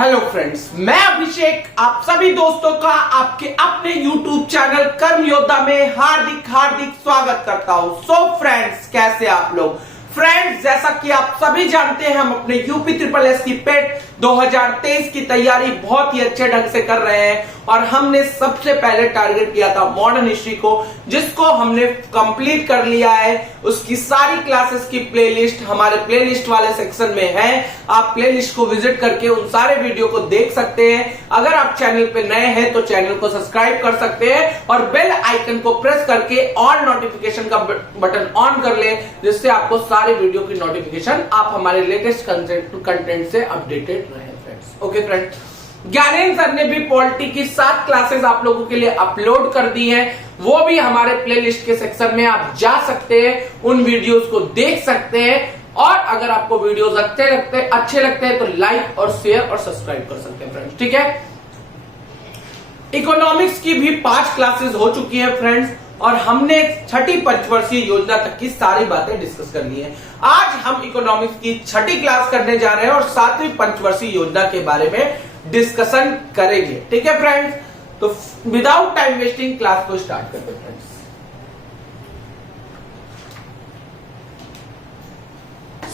Hello friends, मैं अभिषेक आप सभी दोस्तों का आपके अपने YouTube चैनल कर्म योद्धा में हार्दिक स्वागत करता हूं। सो फ्रेंड्स, कैसे आप लोग? फ्रेंड्स, जैसा कि आप सभी जानते हैं, हम अपने यूपी ट्रिपल एस की पेट 2023 की तैयारी बहुत ही अच्छे ढंग से कर रहे हैं और हमने सबसे पहले टारगेट किया था मॉडर्न हिस्ट्री को, जिसको हमने कंप्लीट कर लिया है। उसकी सारी क्लासेस की प्लेलिस्ट हमारे प्लेलिस्ट वाले सेक्शन में है। आप प्लेलिस्ट को विजिट करके उन सारे वीडियो को देख सकते हैं। अगर आप चैनल पे नए हैं तो चैनल को सब्सक्राइब कर सकते हैं और बेल आइकन को प्रेस करके ऑल नोटिफिकेशन का बटन ऑन कर ले, जिससे आपको सारे वीडियो की नोटिफिकेशन आप हमारे लेटेस्ट कंटेंट से अपडेटेड रहे friends. Okay friends, Gyanendra sir ने भी पॉलिटी की 7 क्लासेस आप लोगों के लिए अपलोड कर दी हैं। वो भी हमारे प्लेलिस्ट के सेक्शन में आप जा सकते हैं, उन वीडियोस को देख सकते हैं। और अगर आपको वीडियोस अच्छे लगते हैं तो लाइक और शेयर और सब्सक्राइब कर सकते हैं फ्रेंड्स। ठीक है, इकोनॉमिक्स की भी 5 क्लासेस हो चुकी है फ्रेंड्स और हमने छठी पंचवर्षीय योजना तक की सारी बातें डिस्कस कर ली है। आज हम इकोनॉमिक्स की छठी क्लास करने जा रहे हैं और 7वीं पंचवर्षीय योजना के बारे में डिस्कशन करेंगे। ठीक है फ्रेंड्स, तो विदाउट टाइम वेस्टिंग क्लास को स्टार्ट करते हैं फ्रेंड्स।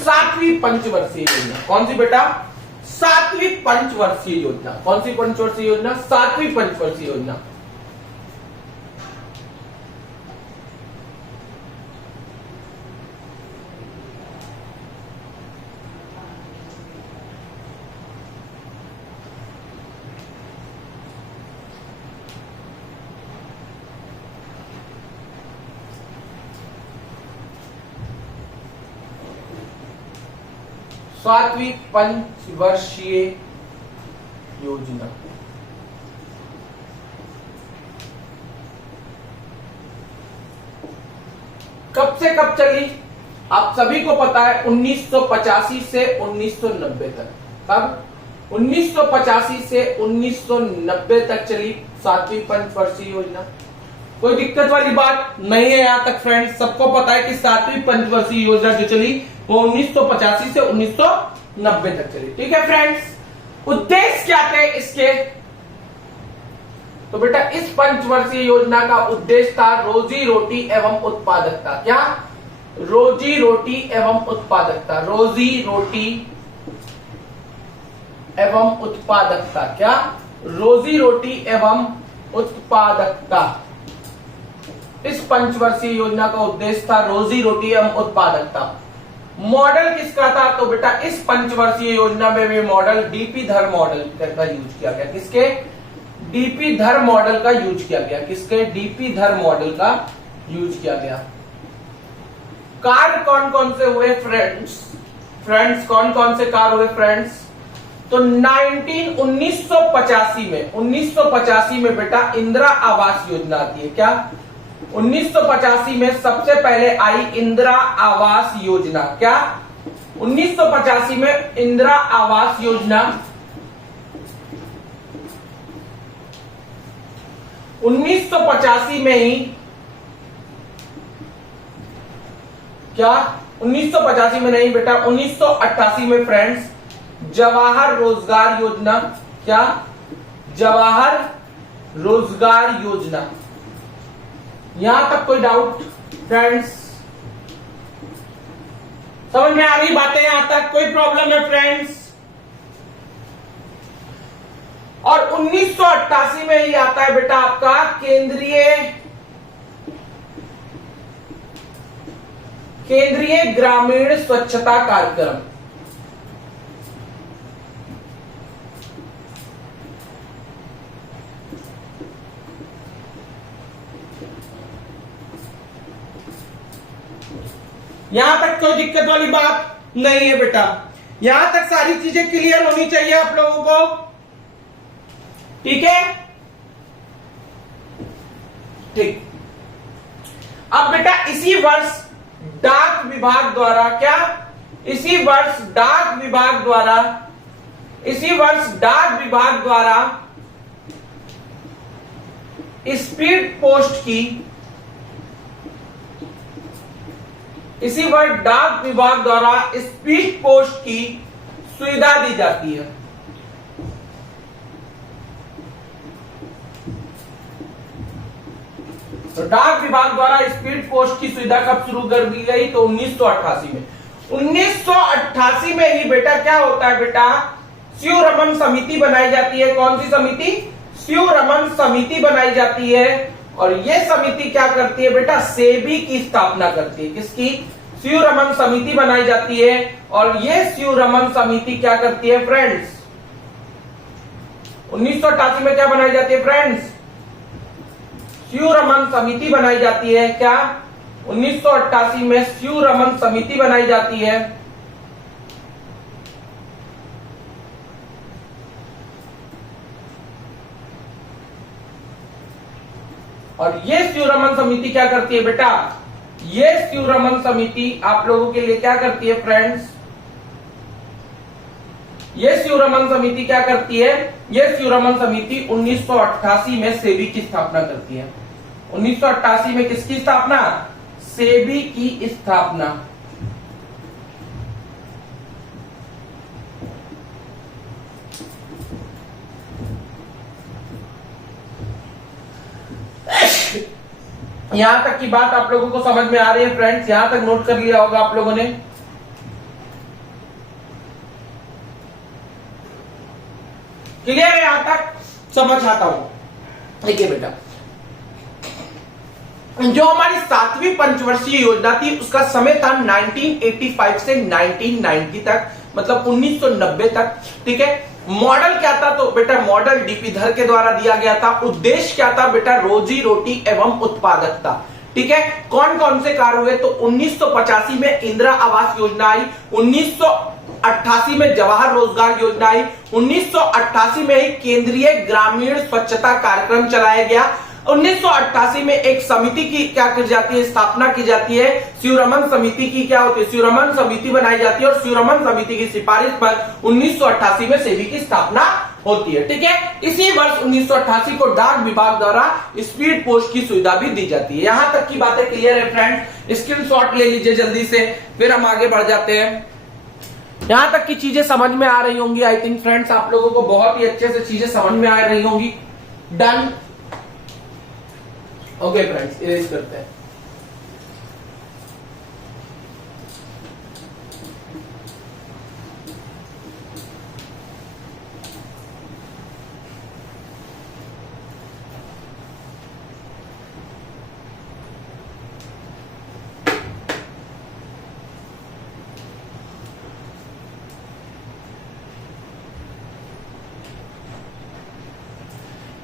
7वीं पंचवर्षीय योजना कौन सी बेटा? 7वीं पंचवर्षीय योजना। कौन सी पंचवर्षीय योजना? 7वीं पंचवर्षीय योजना। सातवीं पंचवर्षीय योजना कब से कब चली? आप सभी को पता है 1985 से 1990 तक। कब? 1985 से 1990 तक चली 7वीं पंचवर्षीय योजना। कोई दिक्कत वाली बात नहीं है यहां तक फ्रेंड्स। सबको पता है कि 7वीं पंचवर्षीय योजना जो चली वो 1985 से 1990 तक चली। ठीक है फ्रेंड्स, उद्देश्य क्या थे इसके? तो बेटा, इस पंचवर्षीय योजना का उद्देश्य था रोजी रोटी एवं उत्पादकता। क्या? रोजी रोटी एवं उत्पादकता। रोजी रोटी एवं उत्पादकता। क्या? रोजी रोटी एवं उत्पादकता। इस पंचवर्षीय योजना का उद्देश्य था रोजी रोटी एवं उत्पादकता। मॉडल किसका था? तो बेटा, इस पंचवर्षीय योजना में भी मॉडल डीपी धर मॉडल का यूज किया गया। किसके? डीपी धर मॉडल का यूज किया गया। किसके? डीपी धर मॉडल का यूज किया गया। कार्य कौन कौन से हुए फ्रेंड्स कौन कौन से कार्य हुए फ्रेंड्स? तो 1985 में बेटा इंदिरा आवास योजना आती है। क्या? 1985 में सबसे पहले आई इंदिरा आवास योजना। क्या? 1985 में इंदिरा आवास योजना। 1985 में ही क्या? 1985 में नहीं बेटा, 1988 में फ्रेंड्स जवाहर रोजगार योजना। क्या? जवाहर रोजगार योजना। यहां तक कोई डाउट फ्रेंड्स? समझ में आ रही बातें यहां तक? कोई प्रॉब्लम है फ्रेंड्स? और 1988 में ही आता है बेटा आपका केंद्रीय ग्रामीण स्वच्छता कार्यक्रम। यहां तक कोई दिक्कत वाली बात नहीं है बेटा। यहां तक सारी चीजें क्लियर होनी चाहिए आप लोगों को। ठीक है, ठीक। अब बेटा, इसी वर्ष डाक विभाग द्वारा क्या? इसी वर्ष डाक विभाग द्वारा स्पीड पोस्ट की इसी वर्ष डाक विभाग द्वारा स्पीड पोस्ट की सुविधा दी जाती है। तो डाक विभाग द्वारा स्पीड पोस्ट की सुविधा कब शुरू कर दी गई? तो 1988 में। 1988 में ही बेटा क्या होता है बेटा, स्यू रमन समिति बनाई जाती है। कौन सी समिति? स्यू रमन समिति बनाई जाती है। और ये समिति क्या करती है बेटा? सेबी की स्थापना करती है। किसकी? स्यू रमन समिति बनाई जाती है। और ये स्यू रमन समिति क्या करती है फ्रेंड्स? 1988 में क्या बनाई जाती है फ्रेंड्स? स्यू रमन समिति बनाई जाती है। क्या? 1988 में स्यू रमन समिति बनाई जाती है। और ये स्यू रमन समिति क्या करती है बेटा? ये स्यू रमन समिति आप लोगों के लिए क्या करती है फ्रेंड्स? ये स्यू रमन समिति क्या करती है? ये स्यू रमन समिति 1988 में सेबी की स्थापना करती है। 1988 में किसकी स्थापना? सेबी की स्थापना। यहां तक की बात आप लोगों को समझ में आ रही है फ्रेंड्स? यहां तक नोट कर लिया होगा आप लोगों ने। क्लियर है? यहां तक समझ आता हूं। देखिए बेटा, जो हमारी 7वीं पंचवर्षीय योजना थी उसका समय था 1985 से 1990 तक, मतलब 1990 तक। ठीक है। मॉडल क्या था? तो बेटा मॉडल डीपी धर के द्वारा दिया गया था। उद्देश्य क्या था बेटा? रोजी रोटी एवं उत्पादकता। ठीक है। कौन कौन से कार्य हुए? तो 1985 में इंदिरा आवास योजना आई, 1988 में जवाहर रोजगार योजना आई, 1988 में ही केंद्रीय ग्रामीण स्वच्छता कार्यक्रम चलाया गया। 1988 में एक समिति की क्या की जाती है? स्थापना की जाती है। स्यू रमन समिति की क्या होती है? स्यू रमन समिति बनाई जाती है। और स्यू रमन समिति की सिफारिश पर 1988 में सेबी की स्थापना होती है। ठीक है। इसी वर्ष 1988 को डाक विभाग द्वारा स्पीड पोस्ट की सुविधा भी दी जाती है। यहां तक की बातें क्लियर है फ्रेंड्स? स्क्रीनशॉट ले लीजिए जल्दी से, फिर हम आगे बढ़ जाते हैं। यहां तक की चीजें समझ में आ रही होंगी आई थिंक फ्रेंड्स, आप लोगों को बहुत ही अच्छे से चीजें समझ में आ रही होंगी। डन। ओके फ्रेंड्स, इरेज करते हैं।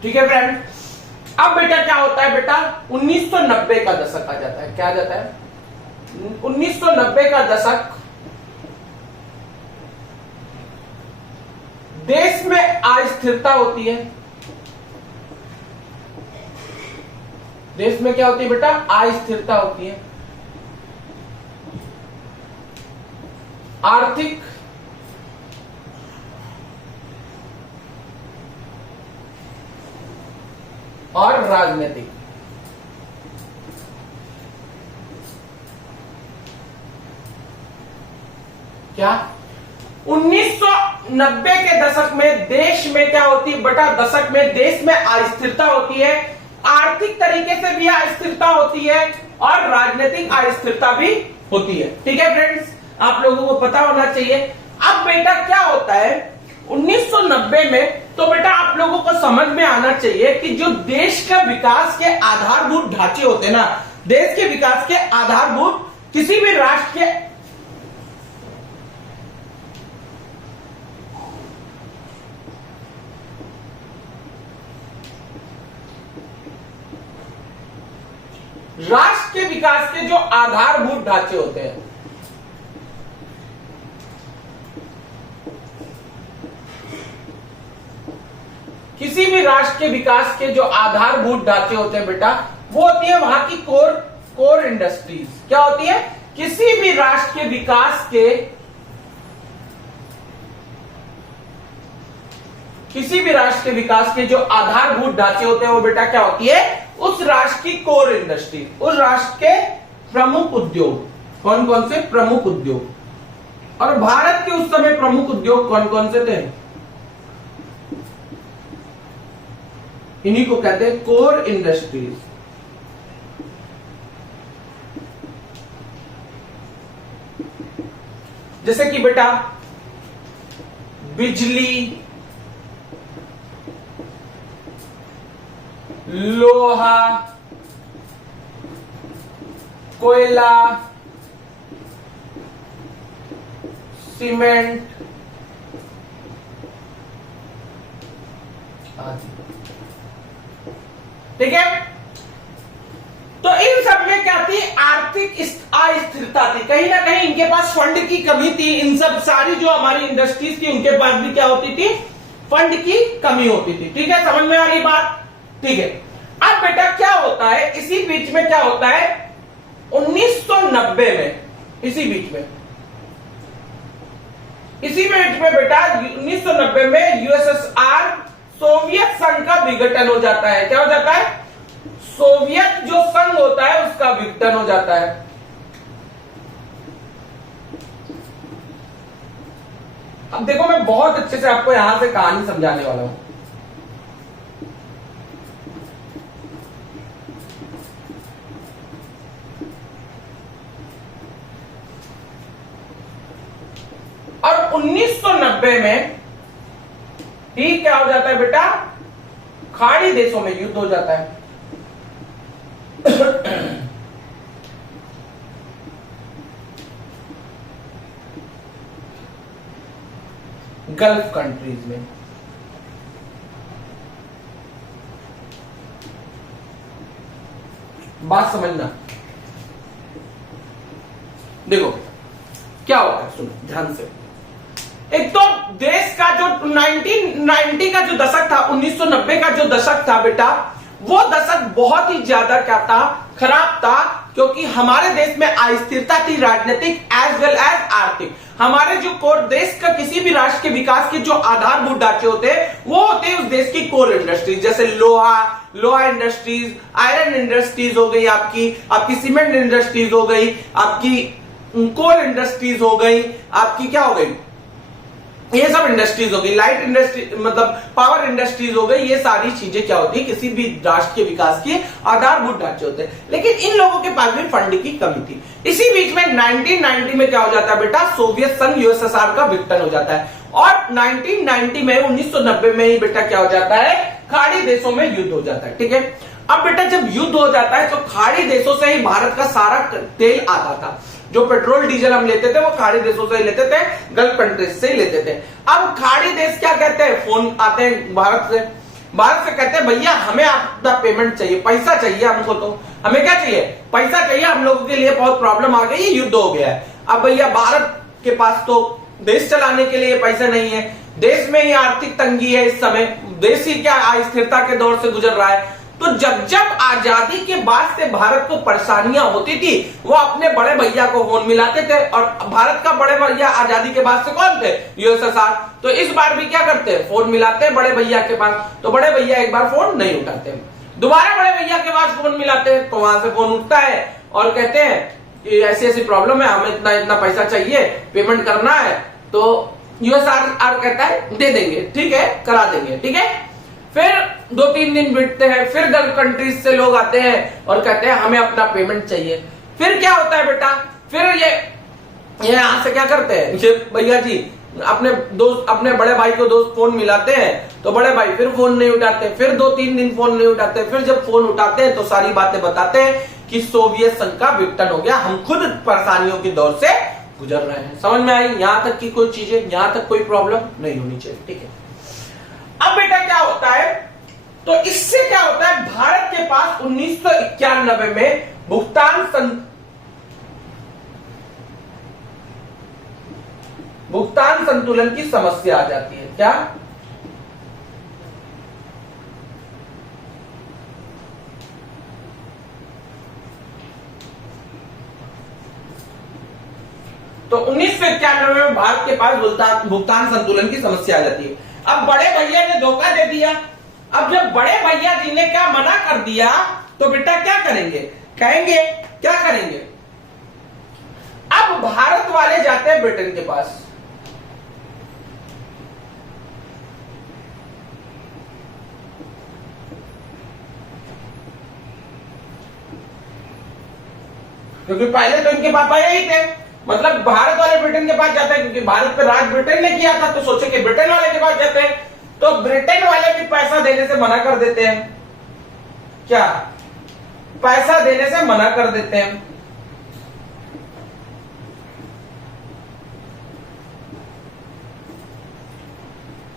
ठीक है फ्रेंड। अब बेटा क्या होता है बेटा? 1990 का दशक आ जाता है। क्या आ जाता है? 1990 का दशक। देश में अस्थिरता होती है। देश में क्या होती है बेटा? अस्थिरता होती है। आर्थिक और राजनीतिक। क्या? 1990 के दशक में देश में क्या होती है बेटा? दशक में देश में अस्थिरता होती है, आर्थिक तरीके से भी अस्थिरता होती है और राजनीतिक अस्थिरता भी होती है। ठीक है फ्रेंड्स, आप लोगों को पता होना चाहिए। अब बेटा क्या होता है 1990 में? तो बेटा आप लोगों को समझ में आना चाहिए कि जो देश का विकास के आधारभूत ढांचे होते हैं ना, देश के विकास के आधारभूत किसी भी राष्ट्र के विकास के जो आधारभूत ढांचे होते हैं, किसी भी राष्ट्र के विकास के जो आधारभूत ढांचे होते हैं बेटा, वो होती है वहां की कोर इंडस्ट्रीज। क्या होती है? किसी भी राष्ट्र के विकास के जो आधारभूत ढांचे होते हैं वो बेटा क्या होती है? उस राष्ट्र की कोर इंडस्ट्री, उस राष्ट्र के प्रमुख उद्योग। कौन कौन से प्रमुख उद्योग? और भारत के उस समय प्रमुख उद्योग कौन कौन से थे? इन्हीं को कहते हैं कोर इंडस्ट्रीज। जैसे कि बेटा बिजली, लोहा, कोयला, सीमेंट आदि। ठीक है, तो इन सब में क्या थी, आर्थिक अस्थिरता थी, कहीं ना कहीं इनके पास फंड की कमी थी। इन सब सारी जो हमारी इंडस्ट्रीज थी उनके पास भी क्या होती थी, फंड की कमी होती थी। ठीक है, समझ में आ रही बात। ठीक है, अब बेटा क्या होता है, इसी बीच में क्या होता है, 1990 में, इसी बीच में बेटा 1990 में यूएसएसआर सोवियत संघ का विघटन हो जाता है। क्या हो जाता है, सोवियत जो संघ होता है उसका विघटन हो जाता है। अब देखो, मैं बहुत अच्छे से आपको यहां से कहानी समझाने वाला हूं। और 1990 में ही क्या हो जाता है बेटा, खाड़ी देशों में युद्ध हो जाता है। गल्फ कंट्रीज में। बात समझना, देखो क्या होता है, सुनो ध्यान से। एक तो देश का जो 1990 का जो दशक था, 1990 का जो दशक था बेटा, वो दशक बहुत ही ज्यादा क्या था, खराब था, क्योंकि हमारे देश में अस्थिरता थी, राजनीतिक एज वेल एज आर्थिक। हमारे जो कोर, देश का किसी भी राष्ट्र के विकास के जो आधारभूत ढांचे होते हैं वो होते हैं उस देश की कोर इंडस्ट्रीज, जैसे लोहा इंडस्ट्रीज, आयरन इंडस्ट्रीज हो गई, आपकी सीमेंट इंडस्ट्रीज हो गई, आपकी कोल इंडस्ट्रीज हो गई, आपकी क्या हो गई, ये सब इंडस्ट्रीज हो गई, लाइट इंडस्ट्री मतलब पावर इंडस्ट्रीज हो गई। ये सारी चीजें क्या होती है, किसी भी राष्ट्र के विकास के आधारभूत ढांचे होते हैं, लेकिन इन लोगों के पास भी फंड की कमी थी। इसी बीच में 1990 में क्या हो जाता है बेटा, सोवियत संघ यूएसएसआर का विघटन हो जाता है। और 1990 में 1990 में ही बेटा क्या हो जाता है, खाड़ी देशों में युद्ध हो जाता है। ठीक है, अब बेटा जब युद्ध हो जाता है तो खाड़ी देशों से ही भारत का सारा तेल आता था। जो पेट्रोल डीजल हम लेते थे वो खाड़ी देशों से ही लेते थे, गल्फ कंट्रीज से ही लेते थे। अब खाड़ी देश क्या कहते हैं, फोन आते हैं भारत से कहते हैं भैया हमें आपका पेमेंट चाहिए, पैसा चाहिए हमको, तो हमें क्या चाहिए, पैसा चाहिए, हम लोगों के लिए बहुत प्रॉब्लम आ गई है, युद्ध हो गया है। अब भैया भारत के पास तो देश चलाने के लिए पैसा नहीं है, देश में ही आर्थिक तंगी है, इस समय देश ही क्या अस्थिरता के दौर से गुजर रहा है। तो जब आजादी के बाद से भारत को परेशानियां होती थी, वो अपने बड़े भैया को फोन मिलाते थे। और भारत का बड़े भैया आजादी के बाद से कौन थे, यूएसएसआर। तो इस बार भी क्या करते हैं, फोन मिलाते हैं बड़े भैया के पास, तो बड़े भैया एक बार फोन नहीं उठाते, दोबारा बड़े भैया के पास फोन मिलाते हैं, तो वहां से फोन उठता है और कहते हैं ऐसी ऐसी प्रॉब्लम है, हमें इतना इतना पैसा चाहिए, पेमेंट करना है। तो यूएसएसआर कहता है दे देंगे, ठीक है करा देंगे। ठीक है, फिर 2-3 दिन बीतते हैं, फिर गल्फ कंट्रीज से लोग आते हैं और कहते हैं हमें अपना पेमेंट चाहिए। फिर क्या होता है बेटा, फिर ये यहां से क्या करते हैं, ये भैया जी अपने बड़े भाई को दोस्त फोन मिलाते हैं, तो बड़े भाई फिर फोन नहीं उठाते, फिर 2-3 दिन फोन नहीं उठाते, फिर जब फोन उठाते हैं तो सारी बातें बताते हैं कि सोवियत संघ का विघटन हो गया, हम खुद परेशानियों के दौर से गुजर रहे हैं। समझ में आई, यहां तक की कोई चीजें, यहां तक कोई प्रॉब्लम नहीं होनी चाहिए। ठीक है, अब बेटा क्या होता है, तो इससे क्या होता है, भारत के पास 1991 में भुगतान संतुलन की समस्या आ जाती है। क्या, तो 1991 में भारत के पास भुगतान संतुलन की समस्या आ जाती है। अब बड़े भैया ने धोखा दे दिया। अब जब बड़े भैया जी ने क्या मना कर दिया, तो बेटा क्या करेंगे, कहेंगे क्या करेंगे, अब भारत वाले जाते हैं ब्रिटेन के पास, क्योंकि पहले तो इनके पापा यही थे, मतलब भारत वाले ब्रिटेन के पास जाते हैं, क्योंकि भारत पे राज ब्रिटेन ने किया था, तो सोचे कि ब्रिटेन वाले के पास जाते हैं, तो ब्रिटेन वाले भी पैसा देने से मना कर देते हैं। क्या पैसा देने से मना कर देते हैं।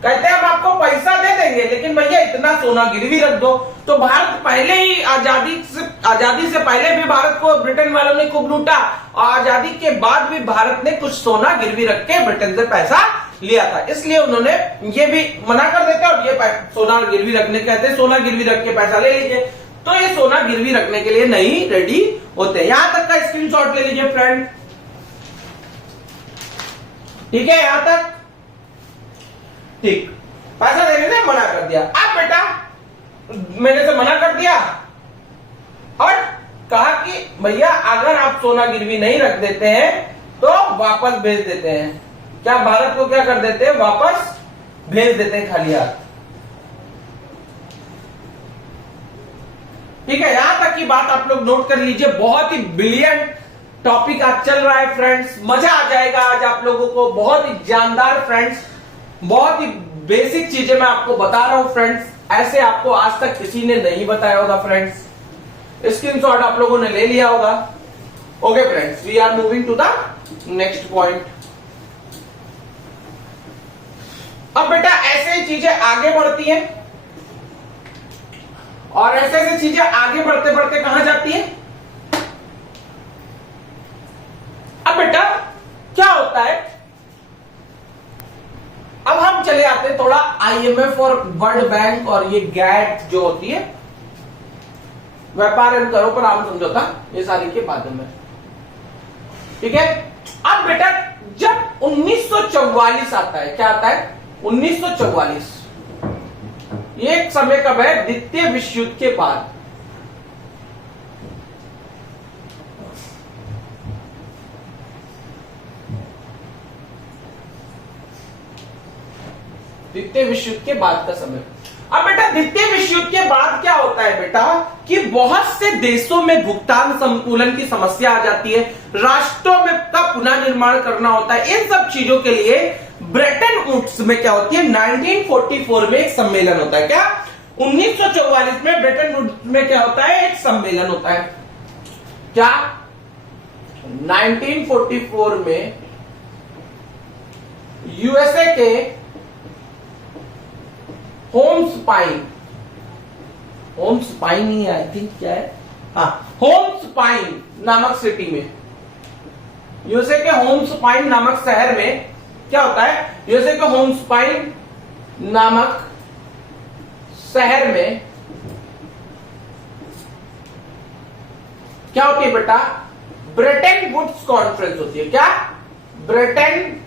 कहते हैं हम आपको पैसा दे देंगे, लेकिन भैया इतना सोना गिरवी रख दो। तो भारत पहले ही आजादी से पहले भी भारत को ब्रिटेन वालों ने खूब लूटा, और आजादी के बाद भी भारत ने कुछ सोना गिरवी रख के ब्रिटेन से पैसा लिया था, इसलिए उन्होंने ये भी मना कर देते और ये सोना गिरवी रखने कहते हैं, सोना गिरवी रख के पैसा ले लीजिए। तो ये सोना गिरवी रखने के लिए नहीं रेडी होते। यहां तक का स्क्रीनशॉट ले लीजिए फ्रेंड, ठीक है, यहां तक ठीक। पैसा देने से मना कर दिया। अब बेटा मैंने से मना कर दिया और कहा कि भैया अगर आप सोना गिरवी नहीं रख देते हैं तो वापस भेज देते हैं। क्या भारत को क्या कर देते हैं, वापस भेज देते हैं खाली हाथ। ठीक है, यहां तक की बात आप लोग नोट कर लीजिए। बहुत ही ब्रिलियंट टॉपिक आज चल रहा है फ्रेंड्स, मजा आ जाएगा आज आप लोगों को। बहुत ही जानदार फ्रेंड्स, बहुत ही बेसिक चीजें मैं आपको बता रहा हूं फ्रेंड्स, ऐसे आपको आज तक किसी ने नहीं बताया होगा फ्रेंड्स। स्क्रीनशॉट आप लोगों ने ले लिया होगा। Okay friends, we are moving to the next point. अब बेटा ऐसे चीजें आगे बढ़ती हैं और ऐसे ऐसे चीजें आगे बढ़ते बढ़ते कहां जाती है। अब बेटा क्या होता है, अब हम चले आते हैं थोड़ा IMF और वर्ल्ड बैंक और ये गैट जो होती है, व्यापार एवं करों पर आम समझौता, ये सारी के बारे में। ठीक है, अब बेटा जब 1944 आता है, क्या आता है 1944, ये एक समय कब है, द्वितीय विश्व युद्ध के बाद। द्वितीय विश्व युद्ध के बाद का समय। अब बेटा द्वितीय विश्व युद्ध के बाद क्या होता है बेटा कि बहुत से देशों में भुगतान संतुलन की समस्या आ जाती है, राष्ट्रों में का पुनः निर्माण करना होता है। इन सब चीजों के लिए ब्रेटन वुड्स में क्या होती है, 1944 में एक सम्मेलन होता है। क्या 1944 में ब्रेटन वुड्स में क्या होता है, एक सम्मेलन होता है। क्या 1944 में यूएसए के होम्सपाइन ही आई थिंक क्या है, हाँ, होम्सपाइन नामक सिटी में, यूएसए के होम्सपाइन नामक शहर में क्या होता है, यूएसए के होम्सपाइन नामक शहर में क्या होती है बेटा, ब्रेटन वुड्स कॉन्फ्रेंस होती है। क्या ब्रेटन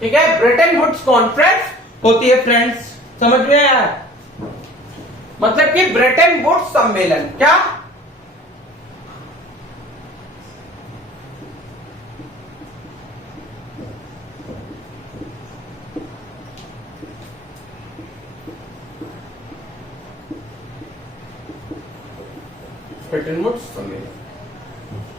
ठीक है, ब्रेटन वुड्स कॉन्फ्रेंस होती है फ्रेंड्स, समझ में आया, मतलब कि ब्रेटन वुड्स सम्मेलन। क्या ब्रेटन वुड्स सम्मेलन।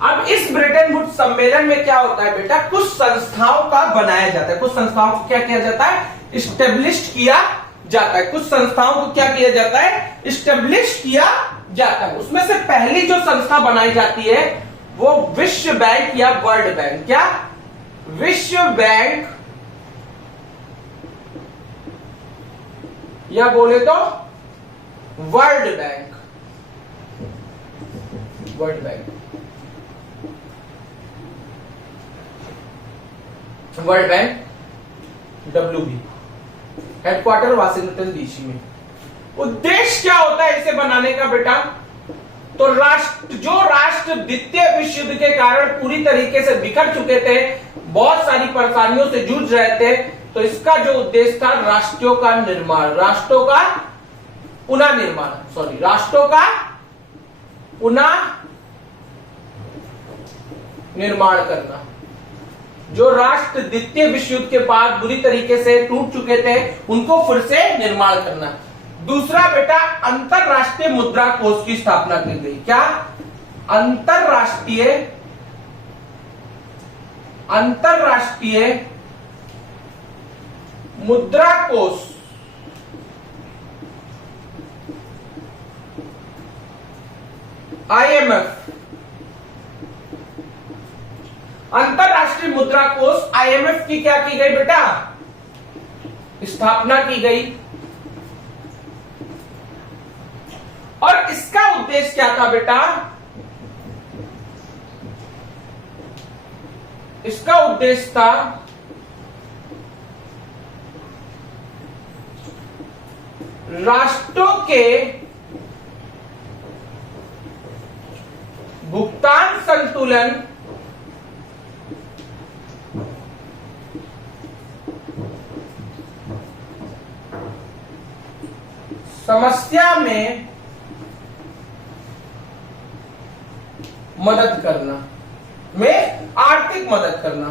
अब इस ब्रेटन वुड्स सम्मेलन में क्या होता है बेटा, कुछ संस्थाओं का बनाया जाता है, कुछ संस्थाओं को क्या किया जाता है, इस्टेब्लिश किया जाता है। कुछ संस्थाओं को क्या किया जाता है, इस्टेब्लिश किया जाता है। उसमें से पहली जो संस्था बनाई जाती है वो विश्व बैंक या वर्ल्ड बैंक। क्या विश्व बैंक या बोले तो world bank, world bank, world bank WB, headquarter Washington DC में। उद्देश्य क्या होता है इसे बनाने का बेटा, तो राष्ट्र द्वितीय विश्व युद्ध के कारण पूरी तरीके से बिखर चुके थे, बहुत सारी परेशानियों से जूझ रहे थे, तो इसका जो उद्देश्य था राष्ट्रों का निर्माण, राष्ट्रों का पुनः निर्माण, सॉरी राष्ट्रों का पुनः निर्माण करना। जो राष्ट्र द्वितीय विश्व युद्ध के बाद बुरी तरीके से टूट चुके थे उनको फिर से निर्माण करना। दूसरा बेटा अंतरराष्ट्रीय अंतरराष्ट्रीय मुद्रा कोष की स्थापना की गई। क्या? अंतरराष्ट्रीय मुद्रा कोष IMF, अंतरराष्ट्रीय मुद्रा कोष IMF की क्या की गई बेटा? स्थापना की गई। और इसका उद्देश्य क्या था बेटा? इसका उद्देश्य था राष्ट्रों के भुगतान संतुलन समस्या में मदद करना, में आर्थिक मदद करना।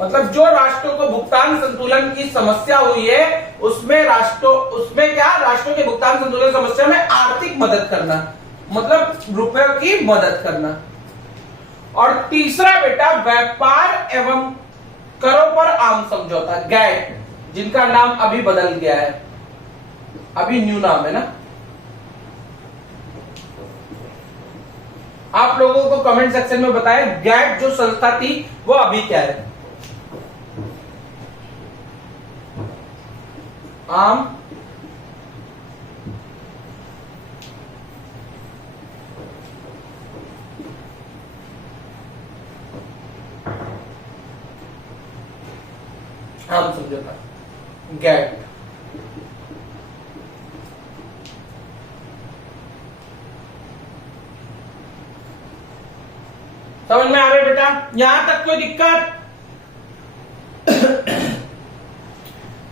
मतलब जो राष्ट्रों को भुगतान संतुलन की समस्या हुई है उसमें राष्ट्रों के भुगतान संतुलन समस्या में आर्थिक मदद करना, मतलब रुपयों की मदद करना। और तीसरा बेटा व्यापार एवं करों पर आम समझौता, गैट, जिनका नाम अभी बदल गया है, अभी न्यू नाम है ना। आप लोगों को कमेंट सेक्शन में बताएं गैट जो संस्था थी वो अभी क्या है। आम समझौता, गैट। समझ में आ रहा है बेटा? यहां तक कोई दिक्कत?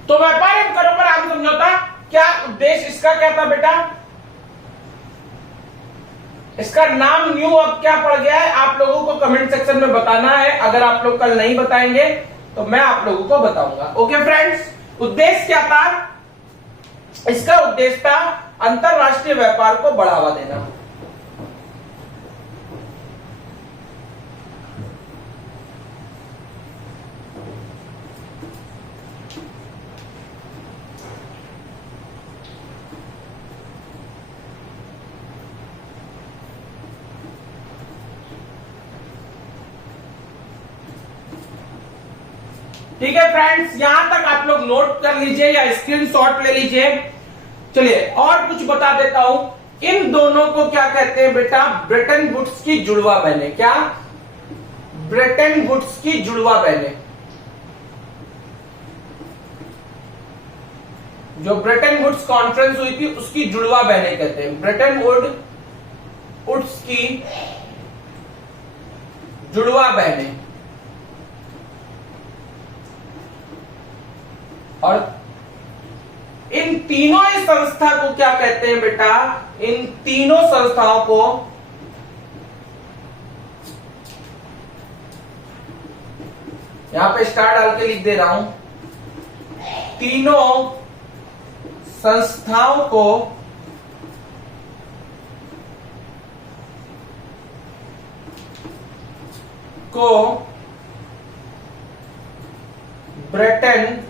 तो व्यापार एवं करों पर आम समझौता, क्या उद्देश्य इसका क्या था बेटा? इसका नाम न्यू अब क्या पड़ गया है आप लोगों को कमेंट सेक्शन में बताना है। अगर आप लोग कल नहीं बताएंगे तो मैं आप लोगों को बताऊंगा। ओके फ्रेंड्स, उद्देश्य क्या था? इसका उद्देश्य था अंतरराष्ट्रीय व्यापार को बढ़ावा देना। ठीक है फ्रेंड्स, यहां तक आप लोग नोट कर लीजिए या स्क्रीनशॉट ले लीजिए। चलिए और कुछ बता देता हूं। इन दोनों को क्या कहते हैं बेटा? ब्रेटन वुड्स की जुड़वा बहनें। क्या? ब्रेटन वुड्स की जुड़वा बहनें। जो ब्रेटन वुड्स कॉन्फ्रेंस हुई थी उसकी जुड़वा बहनें कहते हैं। ब्रेटन वुड्स की जुड़वा बहनें। और इन तीनों ही संस्था को क्या कहते हैं बेटा? इन तीनों संस्थाओं को यहां पे स्टार डाल के लिख दे रहा हूं। तीनों संस्थाओं को ब्रेटन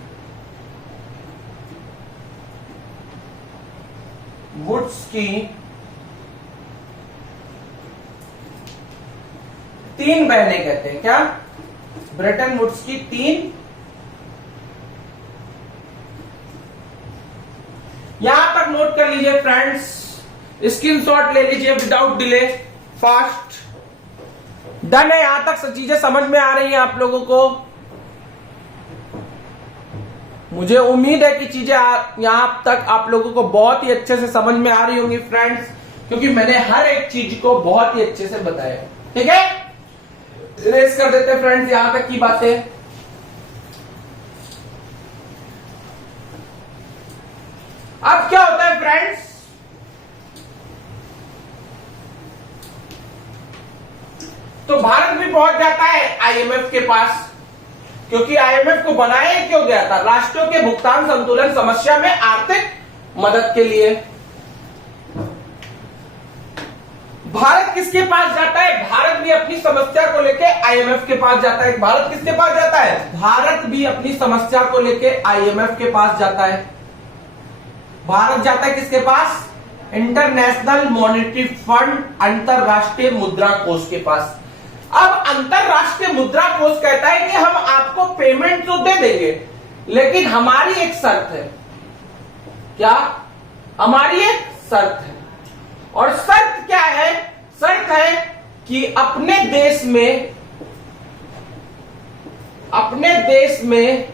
वुड्स की तीन बहनें कहते हैं। क्या? ब्रेटन वुड्स की तीन। यहां तक नोट कर लीजिए फ्रेंड्स, स्क्रीनशॉट ले लीजिए विदाउट डिले, फास्ट। डन है? यहां तक चीजें समझ में आ रही हैं आप लोगों को? मुझे उम्मीद है कि चीजें यहां तक आप लोगों को बहुत ही अच्छे से समझ में आ रही होंगी फ्रेंड्स, क्योंकि मैंने हर एक चीज को बहुत ही अच्छे से बताया। ठीक है, रेस कर देते हैं फ्रेंड्स यहां तक की बातें। अब क्या होता है फ्रेंड्स? तो भारत भी पहुंच जाता है आईएमएफ के पास, क्योंकि आईएमएफ को बनाया क्यों गया था? राष्ट्रों के भुगतान संतुलन समस्या में आर्थिक मदद के लिए। भारत किसके पास जाता है? भारत भी अपनी समस्या को लेके आईएमएफ के पास जाता है। भारत किसके पास जाता है? भारत भी अपनी समस्या को लेके आईएमएफ के पास जाता है। भारत जाता है किसके पास? इंटरनेशनल मॉनेटरी फंड, अंतरराष्ट्रीय मुद्रा कोष के पास। अब अंतरराष्ट्रीय मुद्रा कोष कहता है कि हम आपको पेमेंट तो दे देंगे, लेकिन हमारी एक शर्त है। क्या? हमारी एक शर्त है। और शर्त क्या है? शर्त है कि अपने देश में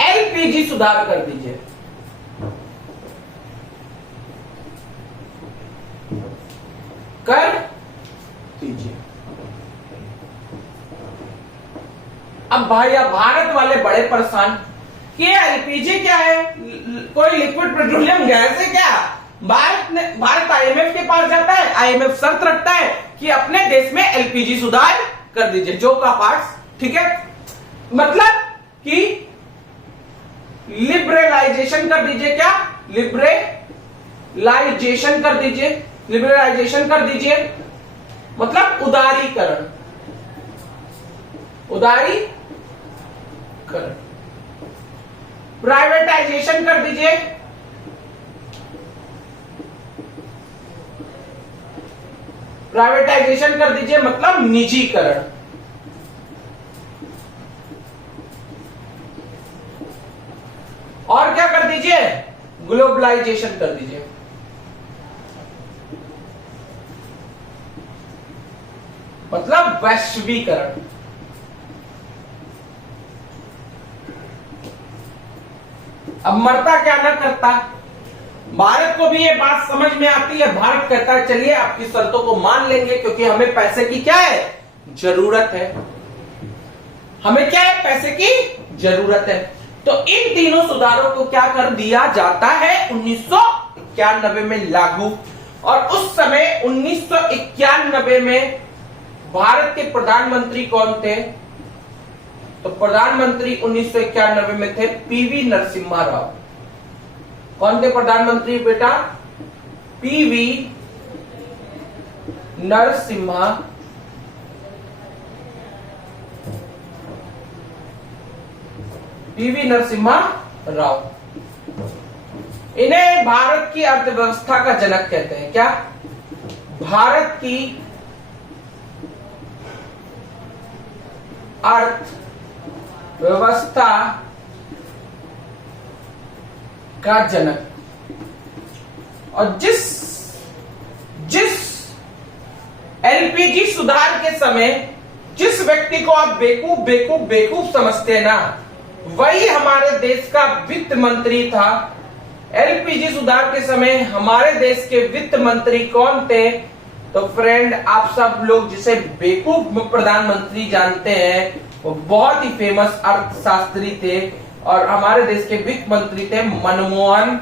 एलपीजी सुधार कर दीजिए। कर दीजिए। अब भाई, अब भारत वाले बड़े परेशान कि एलपीजी क्या है? कोई लिक्विड पेट्रोलियम गैस है क्या? भारत आईएमएफ के पास जाता है, आईएमएफ शर्त रखता है कि अपने देश में एलपीजी सुधार कर दीजिए, जो का पार्ट्स, ठीक है? मतलब कि लिबरलाइजेशन कर दीजिए। क्या? लिबरलाइजेशन कर दीजिए। लिबरलाइजेशन कर दीजिए मतलब उदारीकरण। उदारीकरण। प्राइवेटाइजेशन कर दीजिए। प्राइवेटाइजेशन कर दीजिए मतलब निजीकरण। और क्या कर दीजिए? ग्लोबलाइजेशन कर दीजिए। मतलब वैश्वीकरण। अब मरता क्या ना करता, भारत को भी ये बात समझ में आती है। भारत कहता है चलिए आपकी शर्तों को मान लेंगे, क्योंकि हमें पैसे की क्या है? जरूरत है। हमें क्या है? पैसे की जरूरत है। तो इन तीनों सुधारों को क्या कर दिया जाता है? 1991 में लागू। और उस समय 1991 में भारत के प्रधानमंत्री कौन थे? तो प्रधानमंत्री 1991 में थे पीवी नरसिम्हा राव। कौन थे प्रधानमंत्री बेटा? पीवी नरसिम्हा राव। इन्हें भारत की अर्थव्यवस्था का जनक कहते हैं। क्या? भारत की अर्थव्यवस्था का जनक। और जिस एलपीजी सुधार के समय जिस व्यक्ति को आप बेवकूफ समझते हैं ना, वही हमारे देश का वित्त मंत्री था। एलपीजी सुधार के समय हमारे देश के वित्त मंत्री कौन थे? तो फ्रेंड, आप सब लोग जिसे बेवकूफ प्रधानमंत्री जानते हैं, वो बहुत ही फेमस अर्थशास्त्री थे और हमारे देश के वित्त मंत्री थे मनमोहन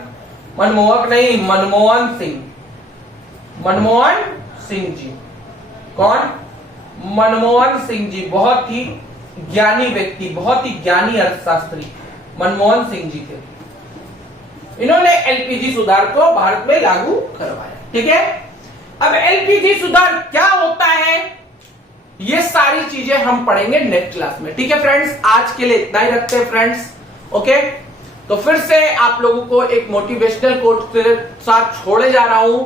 सिंह जी। कौन? मनमोहन सिंह जी। बहुत ही ज्ञानी व्यक्ति, बहुत ही ज्ञानी अर्थशास्त्री मनमोहन सिंह जी थे। इन्होंने एलपीजी सुधार को भारत में लागू करवाया। ठीक है? अब एलपीजी सुधार क्या होता है, ये सारी चीजें हम पढ़ेंगे नेक्स्ट क्लास में। ठीक है फ्रेंड्स, आज के लिए इतना ही रखते हैं फ्रेंड्स। ओके, तो फिर से आप लोगों को एक मोटिवेशनल कोट के साथ छोड़े जा रहा हूं।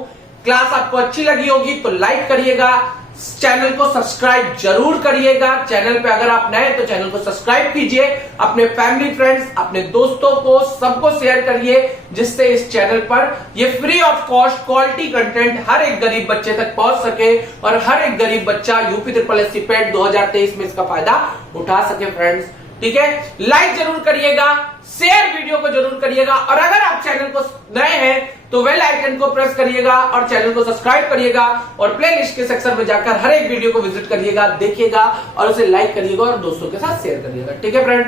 क्लास आपको अच्छी लगी होगी तो लाइक करिएगा, चैनल को सब्सक्राइब जरूर करिएगा। चैनल पे अगर आप नए तो चैनल को सब्सक्राइब कीजिए, अपने फैमिली फ्रेंड्स, अपने दोस्तों को, सबको शेयर करिए, जिससे इस चैनल पर ये free of cost quality content हर एक गरीब बच्चे तक पहुंच सके और हर एक गरीब बच्चा यूपी SSSC पैट 2023 में इसका फायदा उठा सके फ्रेंड्स। ठीक है, लाइक जरूर करिएगा, शेयर वीडियो को जरूर करिएगा और अगर आप चैनल को नए हैं तो बेल आइकन को प्रेस करिएगा और चैनल को सब्सक्राइब करिएगा और प्लेलिस्ट के सेक्शन में जाकर हर एक वीडियो को विजिट करिएगा, देखिएगा और उसे लाइक करिएगा और दोस्तों के साथ शेयर करिएगा। ठीक है फ्रेंड,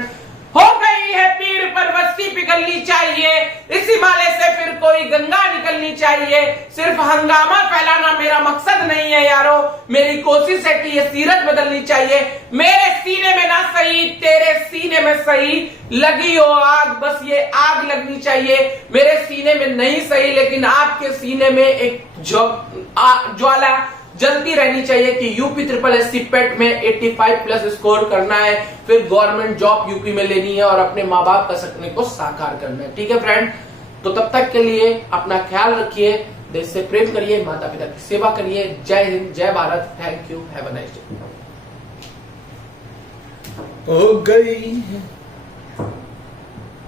हो गई है पीर पर बस्ती पिघलनी चाहिए, इस हिमालय से फिर कोई गंगा निकलनी चाहिए। सिर्फ हंगामा फैलाना मेरा मकसद नहीं है यारो, मेरी कोशिश है कि ये सीरत बदलनी चाहिए। मेरे सीने में ना सही, तेरे सीने में सही, लगी हो आग, बस ये आग लगनी चाहिए। मेरे सीने में नहीं सही, लेकिन आपके सीने में एक ज्वाला जलती रहनी चाहिए कि यूपी SSSC पेट में 85+ स्कोर करना है, फिर गवर्नमेंट जॉब यूपी में लेनी है और अपने माँ बाप का सपने को साकार करना है। ठीक है फ्रेंड, तो तब तक के लिए अपना ख्याल रखिए, देश से प्रेम करिए, माता पिता की सेवा करिए। जय हिंद, जय Bharat, thank you, have a nice day. हो गई